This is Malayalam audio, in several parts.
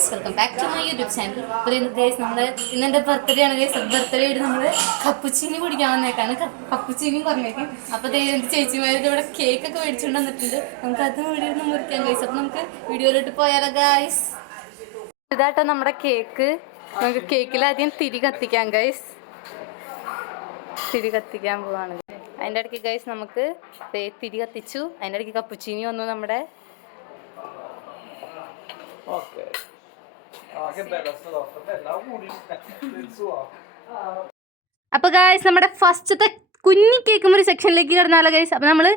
Guys, welcome back to my YouTube channel. അപ്പോൾ ഗൈസ് നമ്മൾ ഇന്നെൻ്റെ ബർത്ത്ഡേ ആണ് ഗൈസ്. ബർത്ത്ഡേ ആയിട്ട് നമ്മൾ കപ്പുച്ചീനി കുടിക്കാൻ വന്നേക്കാണ്. കപ്പുച്ചീനിയും പറഞ്ഞേക്കും. അപ്പോൾ എൻ്റെ ചേച്ചിമാർക്ക് ഇവിടെ കേക്കൊക്കെ മേടിച്ചുകൊണ്ട് വന്നിട്ടുണ്ട്. നമുക്ക് അത് വീഡിയോ ഒന്ന് മുറിക്കാം ഗൈസ്. അപ്പോൾ നമുക്ക് വീഡിയോയിലോട്ട് പോയാലോ ഗൈസ്. ഇതാട്ടോ നമ്മുടെ കേക്ക്. നമുക്ക് കേക്കിൽ ആദ്യം തിരി കത്തിക്കാം ഗൈസ്. തിരി കത്തിക്കാൻ പോവാണ്. അതിൻ്റെ ഇടയ്ക്ക് ഗൈസ് നമുക്ക് തിരി കത്തിച്ചു. അതിൻ്റെ ഇടയ്ക്ക് കപ്പുച്ചീനി വന്നു നമ്മുടെ. അപ്പൊ ഗൈസ് നമ്മുടെ ഫസ്റ്റത്തെ കുഞ്ഞി കേക്ക് മുറി സെക്ഷനിലേക്ക് കിടന്നാലോ ഗൈസ്. അപ്പൊ നമ്മൾ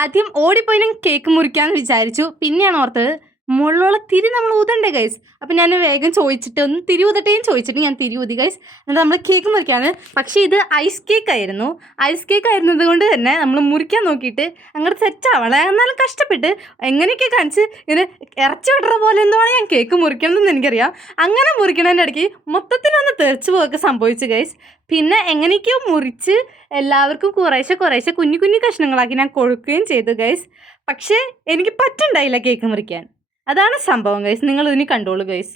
ആദ്യം ഓടിപ്പോയി കേക്ക് മുറിക്കാന്ന് വിചാരിച്ചു. പിന്നെയാണ് ഓർത്തത് മുകളിലുള്ള തിരി നമ്മൾ ഊതണ്ടേ ഗൈസ്. അപ്പം ഞാൻ വേഗം ചോദിച്ചിട്ട് ഒന്ന് തിരി ഊതട്ടേയും ചോദിച്ചിട്ട് ഞാൻ തിരി ഊതി ഗൈസ്. എന്നിട്ട് നമ്മൾ കേക്ക് മുറിക്കാണ്. പക്ഷേ ഇത് ഐസ് കേക്ക് ആയിരുന്നു. ഐസ് കേക്ക് ആയിരുന്നത് കൊണ്ട് തന്നെ നമ്മൾ മുറിക്കാൻ നോക്കിയിട്ട് അങ്ങോട്ട് സെറ്റാവണം. എന്നാലും കഷ്ടപ്പെട്ട് എങ്ങനെയൊക്കെ കാണിച്ച് ഇങ്ങനെ ഇറച്ചി വിടുന്ന പോലെ എന്താണ് ഞാൻ കേക്ക് മുറിക്കണമെന്ന് എനിക്കറിയാം. അങ്ങനെ മുറിക്കണതിൻ്റെ ഇടയ്ക്ക് മൊത്തത്തിലൊന്ന് തെറിച്ച് പോയൊക്കെ സംഭവിച്ചു ഗൈസ്. പിന്നെ എങ്ങനെയൊക്കെയോ മുറിച്ച് എല്ലാവർക്കും കുറേശ്ശെ കുഞ്ഞു കുഞ്ഞു കഷ്ണങ്ങളാക്കി ഞാൻ കൊടുക്കുകയും ചെയ്തു ഗൈസ്. പക്ഷേ എനിക്ക് പറ്റുണ്ടായില്ല കേക്ക് മുറിക്കാൻ. അതാണ് സംഭവം ഗൈസ്. നിങ്ങൾ ഇതിന് കണ്ടോളൂ ഗൈസ്.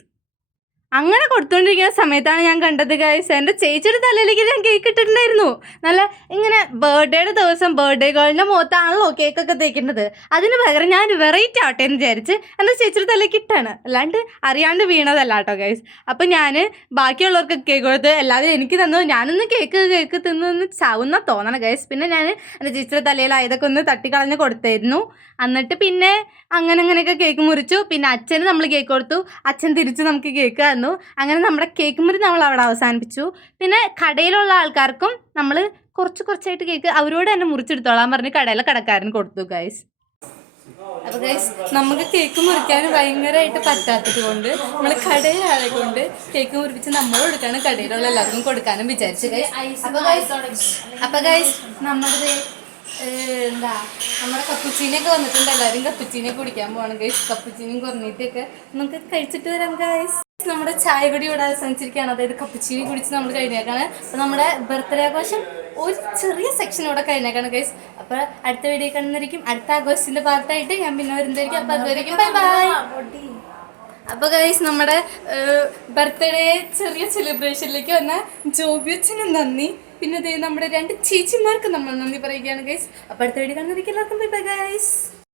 അങ്ങനെ കൊടുത്തുകൊണ്ടിരിക്കുന്ന സമയത്താണ് ഞാൻ കണ്ടത് ഗൈസ്, എൻ്റെ ചേച്ചിയുടെ തലയിലേക്ക് ഞാൻ കേക്ക് ഇട്ടിട്ടുണ്ടായിരുന്നു. നല്ല ഇങ്ങനെ ബർത്ത്ഡേയുടെ ദിവസം ബർത്ത്ഡേ ഗേളിൻ്റെ മുഖത്താണല്ലോ കേക്കൊക്കെ തേക്കുന്നത്. അതിന് പകരം ഞാൻ വെറൈറ്റി ആവട്ടെ എന്ന് വിചാരിച്ച് എൻ്റെ ചേച്ചിയുടെ തലയ്ക്ക് ഇട്ടാണ്. അല്ലാണ്ട് അറിയാണ്ട് വീണതല്ല കേട്ടോ ഗൈസ്. അപ്പം ഞാൻ ബാക്കിയുള്ളവർക്ക് കേക്ക് കൊടുത്ത് എല്ലാവരും എനിക്ക് തന്നു. ഞാനൊന്ന് കേക്ക് തിന്നു ചാവുന്ന തോന്നണം ഗൈസ്. പിന്നെ ഞാൻ എൻ്റെ ചേച്ചിയുടെ തലയിൽ ഇതൊക്കെ ഒന്ന് തട്ടിക്കളഞ്ഞ് കൊടുത്തായിരുന്നു. എന്നിട്ട് പിന്നെ അങ്ങനെയൊക്കെ കേക്ക് മുറിച്ചു. പിന്നെ അച്ഛന് നമ്മൾ കേക്ക് കൊടുത്തു. അച്ഛൻ തിരിച്ച് നമുക്ക് കേക്ക് തന്നു. അങ്ങനെ നമ്മുടെ കേക്ക് മുറി നമ്മൾ അവിടെ അവസാനിപ്പിച്ചു. പിന്നെ കടയിലുള്ള ആൾക്കാർക്കും നമ്മൾ കുറച്ചായിട്ട് കേക്ക് അവരോട് തന്നെ മുറിച്ചെടുത്തോളാൻ പറഞ്ഞ് കടയിലെ കടക്കാരൻ കൊടുത്തു ഗൈസ്. അപ്പോൾ ഗൈസ് നമുക്ക് കേക്ക് മുറിക്കാൻ ഭയങ്കരമായിട്ട് പറ്റാത്തത് കൊണ്ട് നമ്മൾ കടയിലാളെ കൊണ്ട് കേക്ക് മുറിപ്പിച്ച് നമ്മൾ കൊടുക്കാനും കടയിലുള്ള എല്ലാവർക്കും കൊടുക്കാനും വിചാരിച്ചു ഗൈസ്. അപ്പോൾ ഗൈസ് നമ്മുടെ കപ്പുച്ചീനിയൊക്കെ വന്നിട്ടുണ്ട്. എല്ലാവരും കപ്പുച്ചീനിയൊക്കെ കുടിക്കാൻ പോകണം ഗൈസ്. കപ്പുച്ചീനിയും കുറഞ്ഞിട്ടൊക്കെ നമുക്ക് കഴിച്ചിട്ട് വരാം ഗൈസ്. നമ്മുടെ ചായ കൂടി ഇവിടെ അവസാനിച്ചിരിക്കുകയാണ്. അതായത് കപ്പുച്ചീനി കുടിച്ച് നമ്മൾ കഴിഞ്ഞേക്കാണ്. അപ്പോൾ നമ്മുടെ ബർത്ത്ഡേ ആഘോഷം ഒരു ചെറിയ സെക്ഷൻ ഇവിടെ കഴിഞ്ഞേക്കാണ് ഗൈസ്. അപ്പോൾ അടുത്ത വീഡിയോ കാണുന്നതായിരിക്കും. അടുത്ത ആഘോഷത്തിൻ്റെ പാർട്ടായിട്ട് ഞാൻ പിന്നെ വരുന്നതായിരിക്കും. അപ്പോൾ അതുവരെയും ബൈ ബൈ. അപ്പോൾ ഗൈസ് നമ്മുടെ ബർത്ത്ഡേ ചെറിയ സെലിബ്രേഷനിലേക്ക് വന്ന ജോബിയച്ചനും നന്ദി. പിന്നെ നമ്മുടെ 2 ചേച്ചിമാർക്ക് നമ്മൾ നന്ദി പറയുകയാണ് ഗൈസ്. അപ്പോൾ അടുത്ത വീഡിയോ കാണുന്നതായിരിക്കും. എല്ലാവർക്കും ബൈ ബൈ ഗൈസ്.